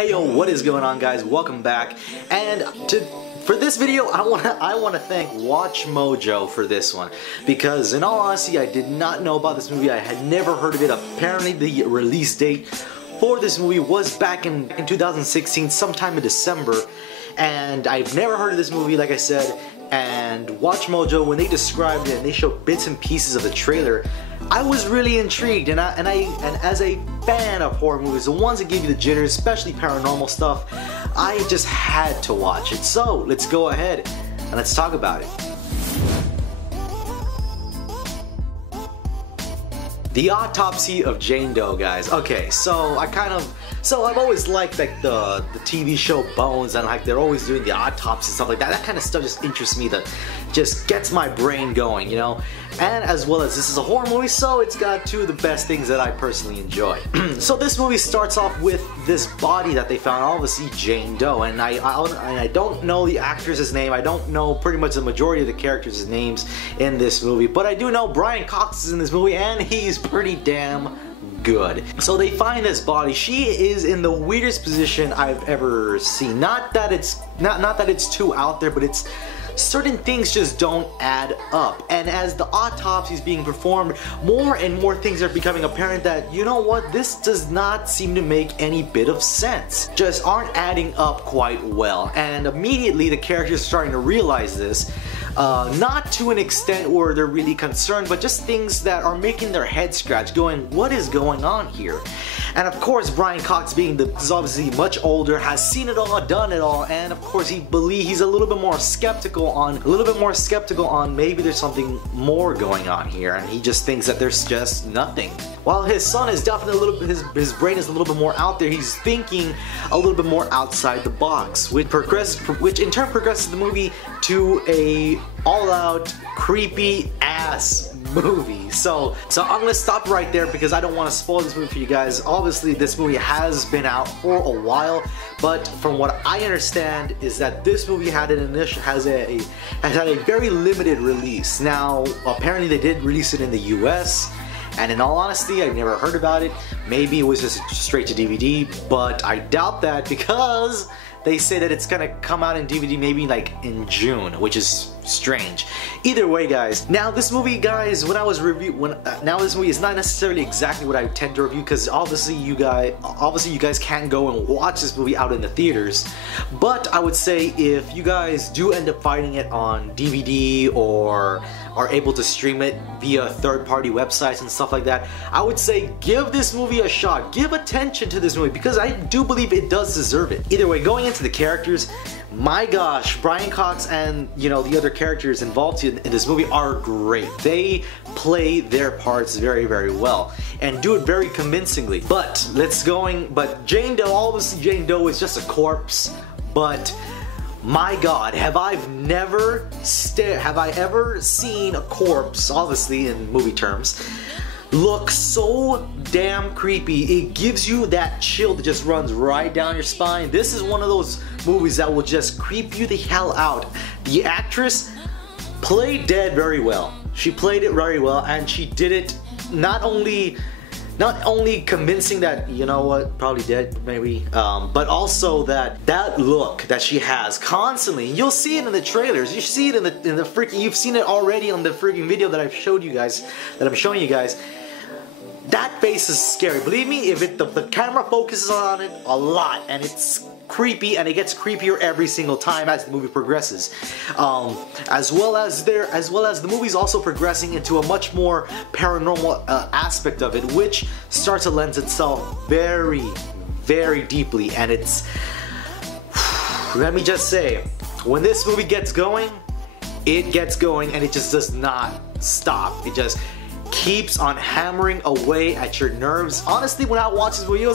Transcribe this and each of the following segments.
Hey yo, what is going on, guys? Welcome back. And for this video, I wanna thank Watch Mojo for this one, because in all honesty, I did not know about this movie. I had never heard of it. Apparently, the release date for this movie was back in 2016, sometime in December, and I've never heard of this movie, like I said. And Watch Mojo, when they described it and they showed bits and pieces of the trailer, I was really intrigued, and as a fan of horror movies, the ones that give you the jitters, especially paranormal stuff, I just had to watch it. So let's go ahead and let's talk about it. The Autopsy of Jane Doe, guys. Okay, so I've always liked like the TV show Bones, and like they're always doing the autopsy, stuff like that. That kind of stuff just interests me, that just gets my brain going, you know? And as well as this is a horror movie, so it's got two of the best things that I personally enjoy. So this movie starts off with this body that they found, obviously Jane Doe, and I don't know the actress's name. I don't know pretty much the majority of the characters' names in this movie, but I do know Brian Cox is in this movie, and he's pretty damn good. So they find this body. She is in the weirdest position I've ever seen. Not that it's too out there, but it's certain things just don't add up. And as the autopsy is being performed, more and more things are becoming apparent that, you know what, this does not seem to make any bit of sense. Just aren't adding up quite well. And immediately the characters are starting to realize this. Not to an extent where they're really concerned, but just things that are making their head scratch, going, what is going on here? And of course, Brian Cox, is obviously much older, has seen it all, done it all, and of course he's a little bit more skeptical on maybe there's something more going on here, and he just thinks that there's just nothing. While his son is definitely his brain is a little bit more out there, he's thinking a little bit more outside the box, which in turn progresses the movie to a all-out creepy ass movie. So I'm gonna stop right there because I don't want to spoil this movie for you guys. Obviously, this movie has been out for a while, but from what I understand is that this movie has had a very limited release. Now, apparently they did release it in the US, and in all honesty, I've never heard about it. Maybe it was just straight to DVD, but I doubt that this they say that it's gonna come out in DVD maybe like in June, which is strange. Either way, guys, now this movie, guys, now this movie is not necessarily exactly what I tend to review, because obviously you guys can't go and watch this movie out in the theaters. But I would say if you guys do end up finding it on DVD or are able to stream it via third-party websites and stuff like that, I would say give this movie a shot. Give attention to this movie, because I do believe it does deserve it. Either way, going into the characters, my gosh, Brian Cox and the other characters involved in this movie are great. They play their parts very, very well and do it very convincingly. But Jane Doe, obviously Jane Doe is just a corpse, but my god, have I ever seen a corpse, obviously in movie terms, look so damn creepy. It gives you that chill that just runs right down your spine. This is one of those movies that will just creep you the hell out. The actress played dead very well. She played it very well, and she did it not only convincing that, you know what, probably dead maybe, but also that look that she has constantly. You'll see it in the trailers. You see it in the freaking. You've seen it already on the freaking video that I'm showing you guys. That face is scary. Believe me, if the camera focuses on it a lot, and it's creepy, and it gets creepier every single time as the movie progresses. As well as the movie's also progressing into a much more paranormal aspect of it, which starts to lend itself very, very deeply. And it's, let me just say, when this movie gets going, it gets going, and it just does not stop. It just keeps on hammering away at your nerves. Honestly, when I watched this movie, it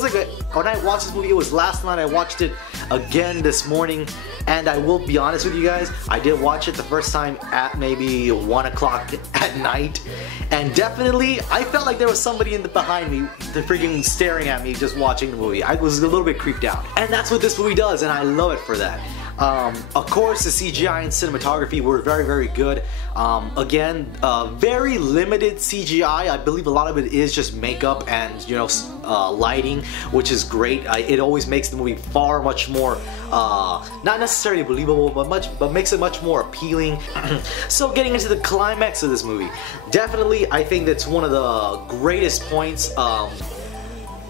was last night. I watched it again this morning, and I will be honest with you guys, I did watch it the first time at maybe 1 o'clock at night, and definitely I felt like there was somebody behind me freaking staring at me just watching the movie. I was a little bit creeped out, and that's what this movie does, and I love it for that. Of course, the CGI and cinematography were very, very good. Again, very limited CGI. I believe a lot of it is just makeup and, you know, lighting, which is great. It always makes the movie far much more, not necessarily believable, but makes it much more appealing. So getting into the climax of this movie, definitely I think that's one of the greatest points.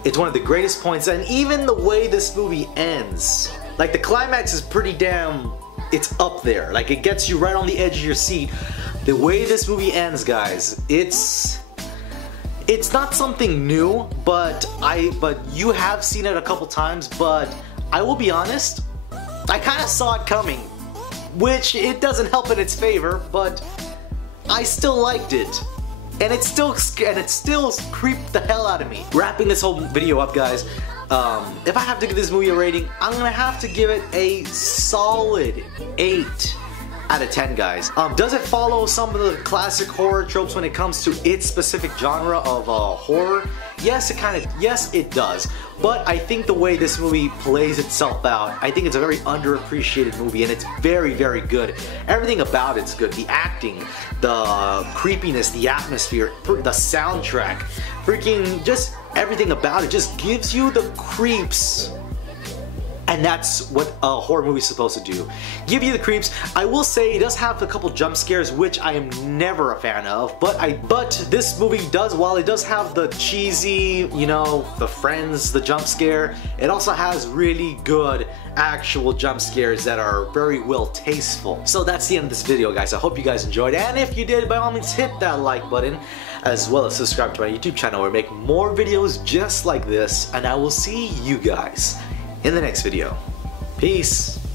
It's one of the greatest points, and even the way this movie ends, like the climax is pretty damn, it's up there. Like it gets you right on the edge of your seat. The way this movie ends, guys, it's not something new, but you have seen it a couple times, but I will be honest, I kind of saw it coming, which it doesn't help in its favor, but I still liked it. And it still creeped the hell out of me. Wrapping this whole video up, guys, if I have to give this movie a rating, I'm gonna have to give it a solid 8 out of 10, guys. Does it follow some of the classic horror tropes when it comes to its specific genre of horror? Yes, it does. But I think the way this movie plays itself out, I think it's a very underappreciated movie, and it's very, very good. Everything about it's good. The acting, the creepiness, the atmosphere, the soundtrack, freaking just everything about it just gives you the creeps. And that's what a horror movie is supposed to do. Give you the creeps. I will say it does have a couple jump scares, which I am never a fan of, but this movie does, while it does have the cheesy, you know, the Friends, the jump scare, it also has really good actual jump scares that are very well tasteful. So that's the end of this video, guys. I hope you guys enjoyed, and if you did, by all means hit that like button, as well as subscribe to my YouTube channel where I make more videos just like this, and I will see you guys in the next video. Peace.